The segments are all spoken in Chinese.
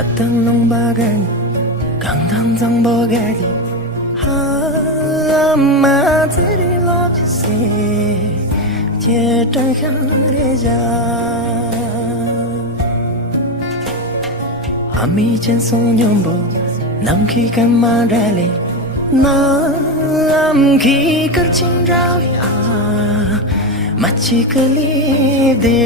Datang ng bagan Kang tang bogadi Ma teri love se Che tang khare ja Ami chen song nyombo Nam khi kan ma dale Nam khi kar chin rao ya Machi kali de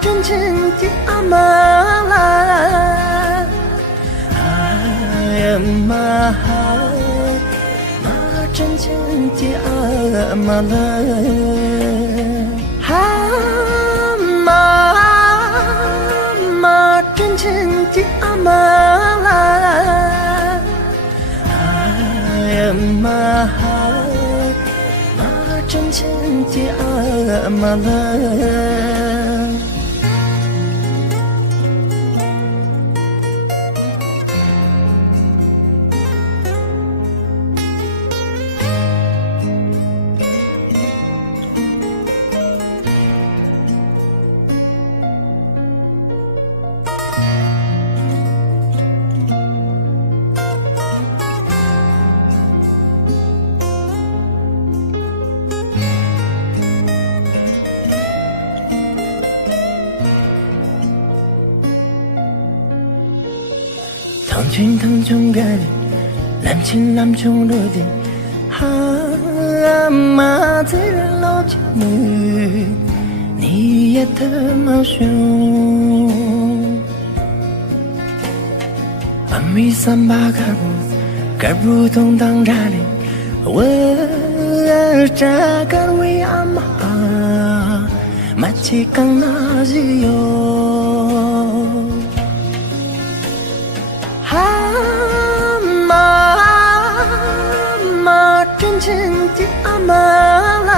真真的阿妈啦，哎呀妈，妈真真的阿妈啦，妈真真的阿妈啦，哎呀妈，妈真真的阿妈啦。唐军唐中盖里，蓝青蓝中落地，妈在人老家里，你也特毛熊。阿米三八卡布东当扎里，我扎卡为阿妈，马奇刚那西哟。真真的阿妈啦，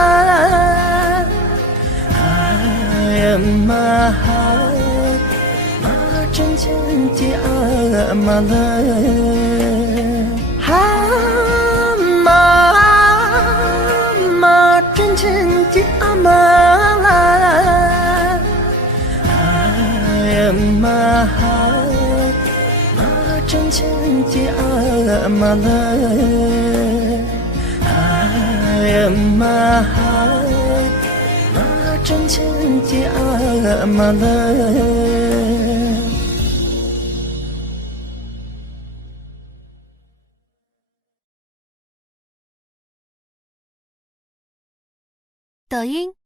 哎呀妈，妈真真的阿妈啦，妈真真的阿妈啦，哎呀妈，妈真真的阿妈啦。哎呀妈，妈真真的阿妈啦。抖音。